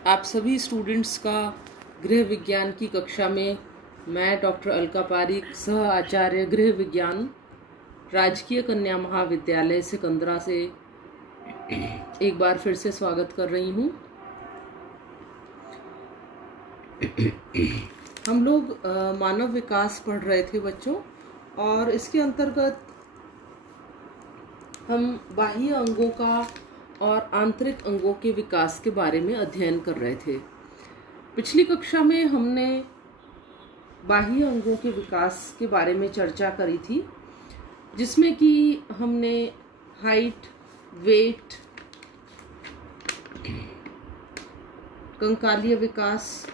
आप सभी स्टूडेंट्स का गृह विज्ञान की कक्षा में मैं डॉक्टर अलका पारिक, सह आचार्य गृह विज्ञान, राजकीय कन्या महाविद्यालय सिकंदरा से एक बार फिर से स्वागत कर रही हूँ। हम लोग मानव विकास पढ़ रहे थे बच्चों, और इसके अंतर्गत हम बाह्य अंगों का और आंतरिक अंगों के विकास के बारे में अध्ययन कर रहे थे। पिछली कक्षा में हमने बाह्य अंगों के विकास के बारे में चर्चा करी थी, जिसमें कि हमने हाइट, वेट, कंकालीय विकास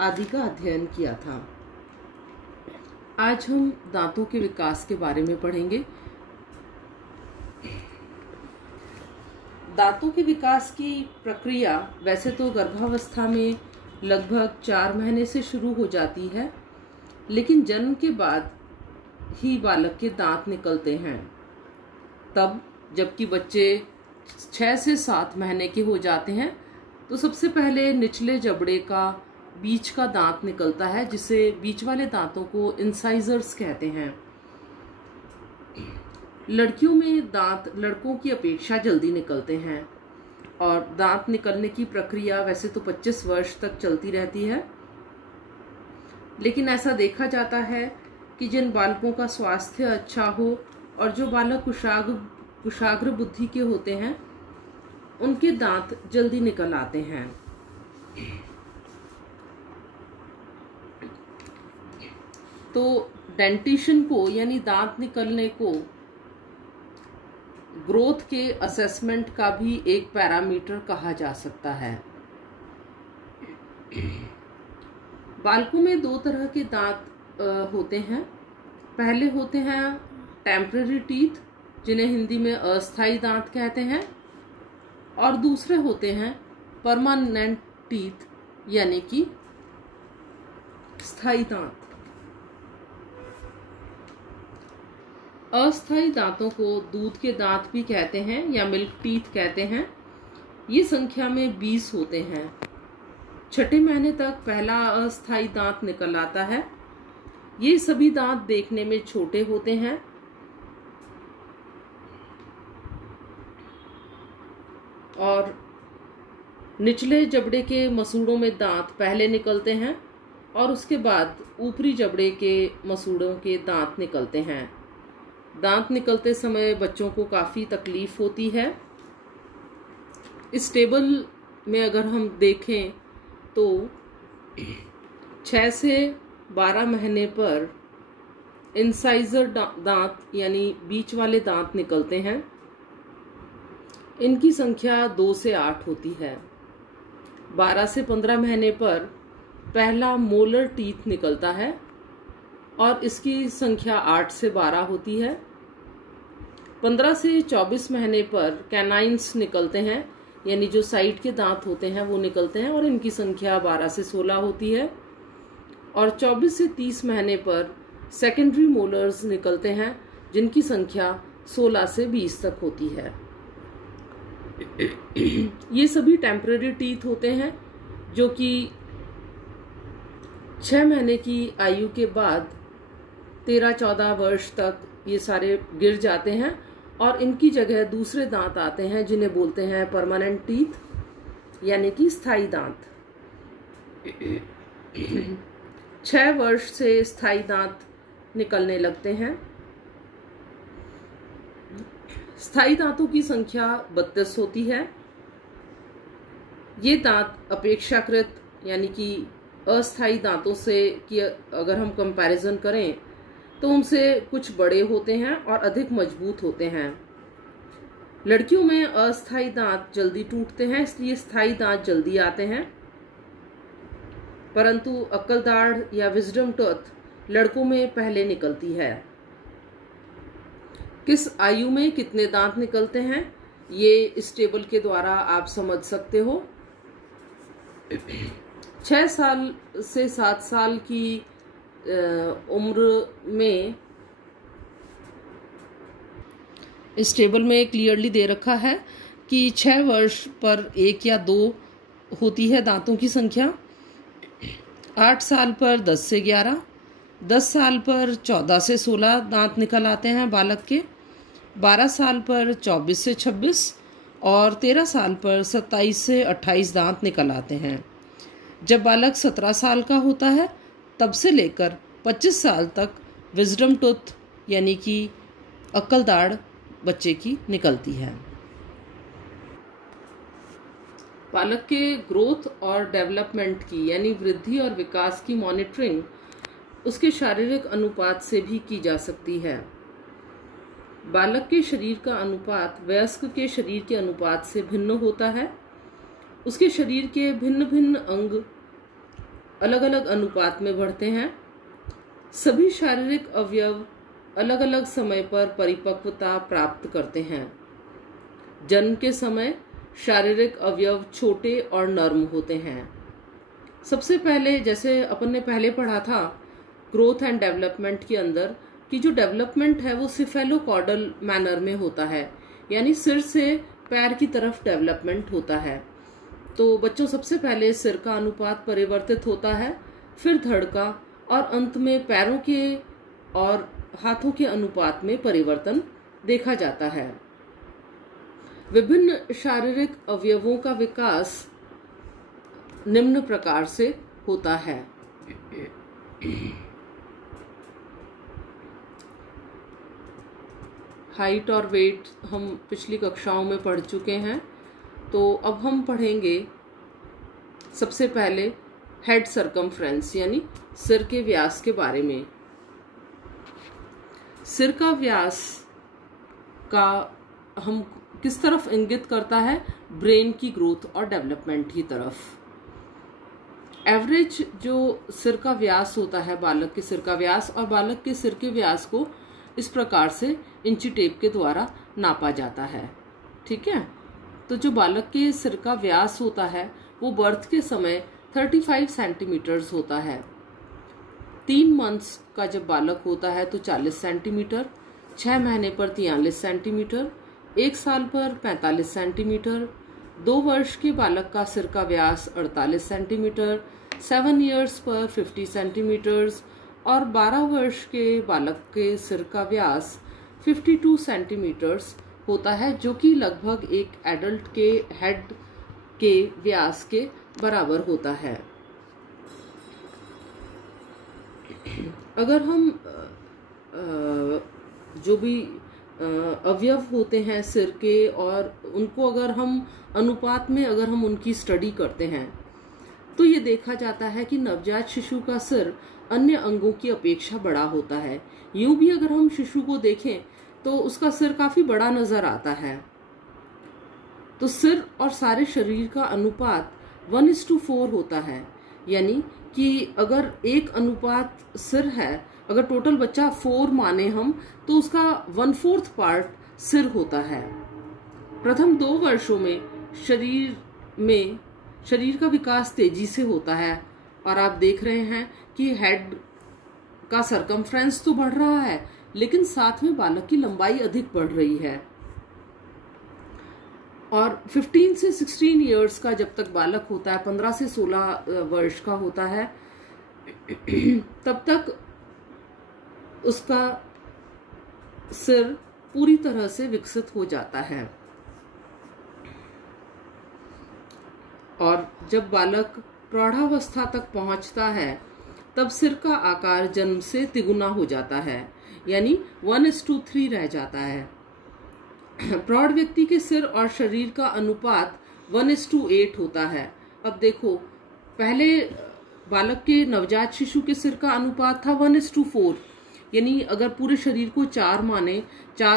आदि का अध्ययन किया था। आज हम दांतों के विकास के बारे में पढ़ेंगे। दांतों के विकास की प्रक्रिया वैसे तो गर्भावस्था में लगभग 4 महीने से शुरू हो जाती है, लेकिन जन्म के बाद ही बालक के दांत निकलते हैं। तब जबकि बच्चे 6 से 7 महीने के हो जाते हैं तो सबसे पहले निचले जबड़े का बीच का दांत निकलता है, जिसे बीच वाले दांतों को इंसाइजर्स कहते हैं। लड़कियों में दांत लड़कों की अपेक्षा जल्दी निकलते हैं, और दांत निकलने की प्रक्रिया वैसे तो 25 वर्ष तक चलती रहती है, लेकिन ऐसा देखा जाता है कि जिन बालकों का स्वास्थ्य अच्छा हो और जो बालक कुशाग्र बुद्धि के होते हैं, उनके दांत जल्दी निकल आते हैं। तो डेंटिशन को यानी दांत निकलने को ग्रोथ के असेसमेंट का भी एक पैरामीटर कहा जा सकता है। बालकों में 2 तरह के दांत होते हैं। पहले होते हैं टेम्पररी टीथ, जिन्हें हिंदी में अस्थायी दांत कहते हैं, और दूसरे होते हैं परमानेंट टीथ यानी कि स्थायी दांत। अस्थायी दांतों को दूध के दांत भी कहते हैं या मिल्क टीथ कहते हैं। ये संख्या में 20 होते हैं। 6ठे महीने तक पहला अस्थायी दांत निकल आता है। ये सभी दांत देखने में छोटे होते हैं और निचले जबड़े के मसूड़ों में दांत पहले निकलते हैं और उसके बाद ऊपरी जबड़े के मसूड़ों के दांत निकलते हैं। दांत निकलते समय बच्चों को काफ़ी तकलीफ होती है। इस टेबल में अगर हम देखें तो 6 से 12 महीने पर इंसाइजर दांत यानी बीच वाले दांत निकलते हैं। इनकी संख्या 2 से 8 होती है। 12 से 15 महीने पर पहला मोलर टीथ निकलता है और इसकी संख्या 8 से 12 होती है। 15 से 24 महीने पर कैनाइन्स निकलते हैं, यानी जो साइड के दांत होते हैं वो निकलते हैं, और इनकी संख्या 12 से 16 होती है। और 24 से 30 महीने पर सेकेंडरी मोलर्स निकलते हैं, जिनकी संख्या 16 से 20 तक होती है। ये सभी टेम्पररी टीथ होते हैं, जो कि 6 महीने की आयु के बाद 13-14 वर्ष तक ये सारे गिर जाते हैं और इनकी जगह दूसरे दांत आते हैं, जिन्हें बोलते हैं परमानेंट टीथ यानी कि स्थायी दांत। 6 वर्ष से स्थायी दांत निकलने लगते हैं। स्थायी दांतों की संख्या 32 होती है। ये दांत अपेक्षाकृत यानी कि अस्थायी दांतों से कि अगर हम कंपैरिजन करें तो उनसे कुछ बड़े होते हैं और अधिक मजबूत होते हैं। लड़कियों में अस्थायी दांत जल्दी टूटते हैं, इसलिए स्थायी दांत जल्दी आते हैं, परंतु अक्कल दाढ़ या विजडम टूथ लड़कों में पहले निकलती है। किस आयु में कितने दांत निकलते हैं, ये इस टेबल के द्वारा आप समझ सकते हो। 6 साल से 7 साल की उम्र में इस टेबल में क्लियरली दे रखा है कि 6 वर्ष पर 1 या 2 होती है दांतों की संख्या। 8 साल पर 10 से 11, 10 साल पर 14 से 16 दांत निकल आते हैं बालक के, 12 साल पर 24 से 26 और 13 साल पर 27 से 28 दांत निकल आते हैं। जब बालक 17 साल का होता है तब से लेकर 25 साल तक विजडम टूथ यानी कि अक्ल दाढ़ बच्चे की निकलती है। बालक के ग्रोथ और डेवलपमेंट की यानी वृद्धि और विकास की मॉनिटरिंग उसके शारीरिक अनुपात से भी की जा सकती है। बालक के शरीर का अनुपात वयस्क के शरीर के अनुपात से भिन्न होता है। उसके शरीर के भिन्न भिन्न अंग अलग अलग अनुपात में बढ़ते हैं। सभी शारीरिक अवयव अलग अलग समय पर परिपक्वता प्राप्त करते हैं। जन्म के समय शारीरिक अवयव छोटे और नर्म होते हैं। सबसे पहले जैसे अपन ने पहले पढ़ा था ग्रोथ एंड डेवलपमेंट के अंदर कि जो डेवलपमेंट है वो सिफेलोकॉर्डल मैनर में होता है, यानी सिर से पैर की तरफ डेवलपमेंट होता है। तो बच्चों सबसे पहले सिर का अनुपात परिवर्तित होता है, फिर धड़ का और अंत में पैरों के और हाथों के अनुपात में परिवर्तन देखा जाता है। विभिन्न शारीरिक अवयवों का विकास निम्न प्रकार से होता है। हाइट और वेट हम पिछली कक्षाओं में पढ़ चुके हैं, तो अब हम पढ़ेंगे सबसे पहले हेड सरकमफ्रेंस यानी सिर के व्यास के बारे में। सिर का व्यास का हम किस तरफ इंगित करता है? ब्रेन की ग्रोथ और डेवलपमेंट की तरफ। एवरेज जो सिर का व्यास होता है, बालक के सिर का व्यास और बालक के सिर के व्यास को इस प्रकार से इंची टेप के द्वारा नापा जाता है। ठीक है, तो जो बालक के सिर का व्यास होता है वो बर्थ के समय 35 सेंटीमीटर्स होता है। 3 मंथ्स का जब बालक होता है तो 40 सेंटीमीटर, 6 महीने पर 43 सेंटीमीटर, 1 साल पर 45 सेंटीमीटर, 2 वर्ष के बालक का सिर का व्यास 48 सेंटीमीटर, 7 इयर्स पर 50 सेंटीमीटर्स और 12 वर्ष के बालक के सिर का व्यास 52 सेंटीमीटर्स होता है, जो कि लगभग एक एडल्ट के हेड के व्यास के बराबर होता है। अगर हम जो भी अवयव होते हैं सिर के और उनको अगर हम अनुपात में अगर हम उनकी स्टडी करते हैं तो ये देखा जाता है कि नवजात शिशु का सिर अन्य अंगों की अपेक्षा बड़ा होता है। यूं भी अगर हम शिशु को देखें तो उसका सिर काफी बड़ा नजर आता है। तो सिर और सारे शरीर का अनुपात 1:4 होता है, यानी कि अगर एक अनुपात सिर है, अगर टोटल बच्चा 4 माने हम तो उसका 1/4 पार्ट सिर होता है। प्रथम 2 वर्षों में शरीर का विकास तेजी से होता है और आप देख रहे हैं कि हेड का सरकमफ्रेंस तो बढ़ रहा है लेकिन साथ में बालक की लंबाई अधिक बढ़ रही है। और 15 से 16 इयर्स का जब तक बालक होता है, 15 से 16 वर्ष का होता है, तब तक उसका सिर पूरी तरह से विकसित हो जाता है। और जब बालक प्रौढ़ावस्था तक पहुंचता है तब सिर का आकार जन्म से तिगुना हो जाता है, यानी 1:3 रह जाता है। प्रौढ़ व्यक्ति के सिर और शरीर का अनुपात 1:8 होता है। अब देखो, पहले बालक के नवजात शिशु के सिर का अनुपात था 1:4, यानी अगर पूरे शरीर को 4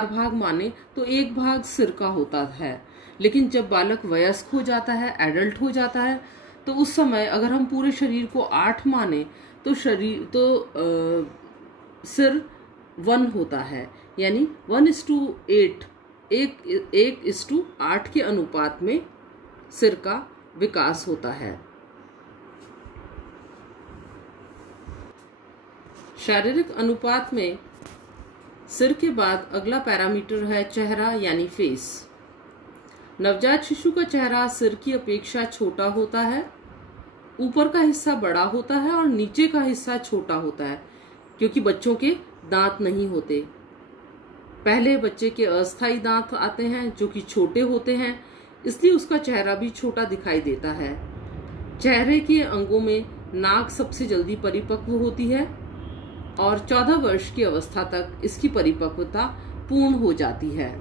भाग माने तो 1 भाग सिर का होता है। लेकिन जब बालक वयस्क हो जाता है, एडल्ट हो जाता है, तो उस समय अगर हम पूरे शरीर को 8 माने तो सिर 1 होता है, यानी 1:8 1:8 के अनुपात में सिर का विकास होता है। शारीरिक अनुपात में सिर के बाद अगला पैरामीटर है चेहरा यानी फेस। नवजात शिशु का चेहरा सिर की अपेक्षा छोटा होता है। ऊपर का हिस्सा बड़ा होता है और नीचे का हिस्सा छोटा होता है, क्योंकि बच्चों के दांत नहीं होते। पहले बच्चे के अस्थायी दांत आते हैं जो कि छोटे होते हैं, इसलिए उसका चेहरा भी छोटा दिखाई देता है। चेहरे के अंगों में नाक सबसे जल्दी परिपक्व होती है और 14 वर्ष की अवस्था तक इसकी परिपक्वता पूर्ण हो जाती है।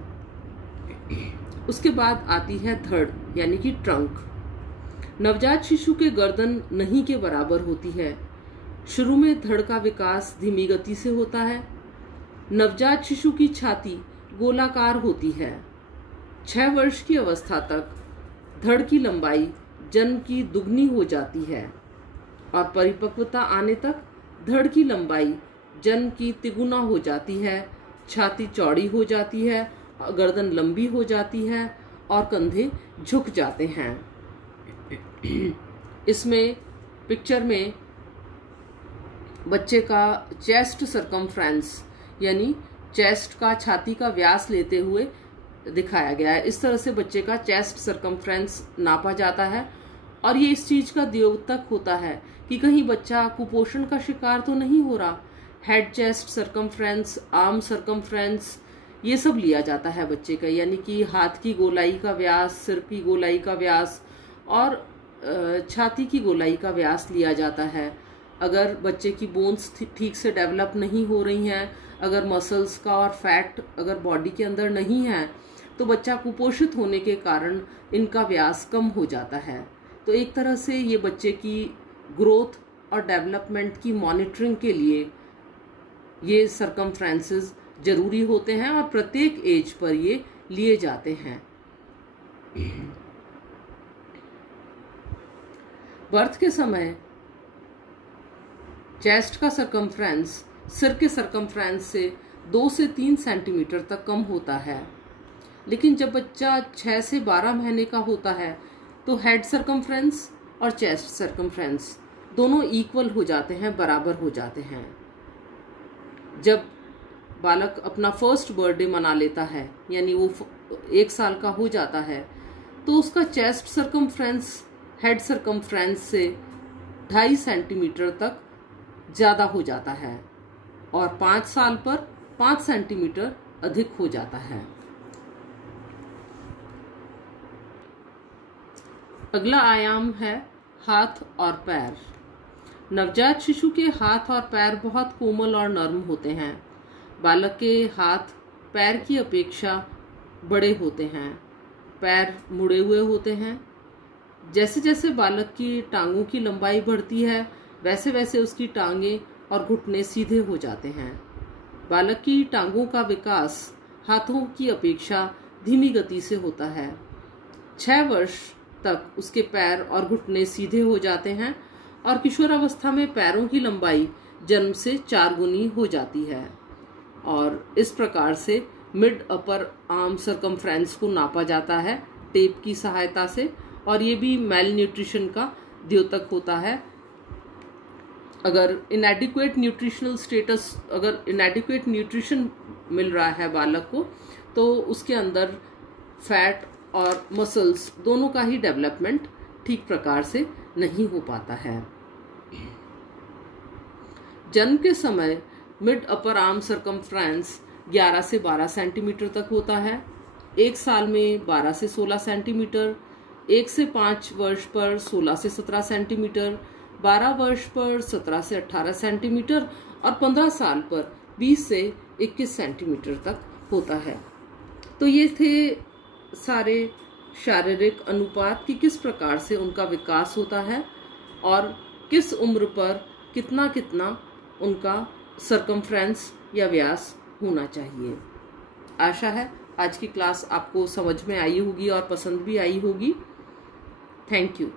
उसके बाद आती है धड़ यानी कि ट्रंक। नवजात शिशु के गर्दन नहीं के बराबर होती है। शुरू में धड़ का विकास धीमी गति से होता है। नवजात शिशु की छाती गोलाकार होती है। 6 वर्ष की अवस्था तक धड़ की लंबाई जन्म की दुगनी हो जाती है और परिपक्वता आने तक धड़ की लंबाई जन्म की तिगुना हो जाती है। छाती चौड़ी हो जाती है, गर्दन लंबी हो जाती है और कंधे झुक जाते हैं। इसमें पिक्चर में बच्चे का चेस्ट सरकमफ्रेंस यानी चेस्ट का, छाती का व्यास लेते हुए दिखाया गया है। इस तरह से बच्चे का चेस्ट सरकमफ्रेंस नापा जाता है और ये इस चीज का द्योतक होता है कि कहीं बच्चा कुपोषण का शिकार तो नहीं हो रहा। Head chest circumference, arm circumference, ये सब लिया जाता है बच्चे का, यानी कि हाथ की गोलाई का व्यास, सिर की गोलाई का व्यास और छाती की गोलाई का व्यास लिया जाता है। अगर बच्चे की बोन्स ठीक से डेवलप नहीं हो रही हैं, अगर मसल्स का और फैट अगर बॉडी के अंदर नहीं है, तो बच्चा कुपोषित होने के कारण इनका व्यास कम हो जाता है। तो एक तरह से ये बच्चे की ग्रोथ और डेवलपमेंट की मॉनिटरिंग के लिए ये सरकमफ्रेंसेस जरूरी होते हैं और प्रत्येक एज पर ये लिए जाते हैं। बर्थ के समय चेस्ट का सरकमफ्रेंस सिर के सरकमफ्रेंस से 2 से 3 सेंटीमीटर तक कम होता है, लेकिन जब बच्चा 6 से 12 महीने का होता है तो हेड सरकमफ्रेंस और चेस्ट सरकमफ्रेंस दोनों इक्वल हो जाते हैं, बराबर हो जाते हैं। जब बालक अपना फर्स्ट बर्थडे मना लेता है, यानी वो 1 साल का हो जाता है, तो उसका चेस्ट सरकमफ्रेंस हेड सरकमफ्रेंस से 2.5 सेंटीमीटर तक ज्यादा हो जाता है और 5 साल पर 5 सेंटीमीटर अधिक हो जाता है। अगला आयाम है हाथ और पैर। नवजात शिशु के हाथ और पैर बहुत कोमल और नर्म होते हैं। बालक के हाथ पैर की अपेक्षा बड़े होते हैं, पैर मुड़े हुए होते हैं। जैसे जैसे बालक की टांगों की लंबाई बढ़ती है, वैसे वैसे उसकी टांगें और घुटने सीधे हो जाते हैं। बालक की टांगों का विकास हाथों की अपेक्षा धीमी गति से होता है। 6 वर्ष तक उसके पैर और घुटने सीधे हो जाते हैं और किशोरावस्था में पैरों की लंबाई जन्म से 4 गुनी हो जाती है। और इस प्रकार से मिड अपर आर्म सरकमफ्रेंस को नापा जाता है टेप की सहायता से, और ये भी मेल न्यूट्रिशन का द्योतक होता है। अगर इनएडिक्वेट न्यूट्रिशनल स्टेटस, अगर इनएडिक्वेट न्यूट्रिशन मिल रहा है बालक को, तो उसके अंदर फैट और मसल्स दोनों का ही डेवलपमेंट ठीक प्रकार से नहीं हो पाता है। जन्म के समय मिड अपर आर्म सरकमफ्रेंस 11 से 12 सेंटीमीटर तक होता है। 1 साल में 12 से 16 सेंटीमीटर, 1 से 5 वर्ष पर 16 से 17 सेंटीमीटर, 12 वर्ष पर 17 से 18 सेंटीमीटर और 15 साल पर 20 से 21 सेंटीमीटर तक होता है। तो ये थे सारे शारीरिक अनुपात कि किस प्रकार से उनका विकास होता है और किस उम्र पर कितना कितना उनका सरकमफ्रेंस या व्यास होना चाहिए। आशा है आज की क्लास आपको समझ में आई होगी और पसंद भी आई होगी। Thank you.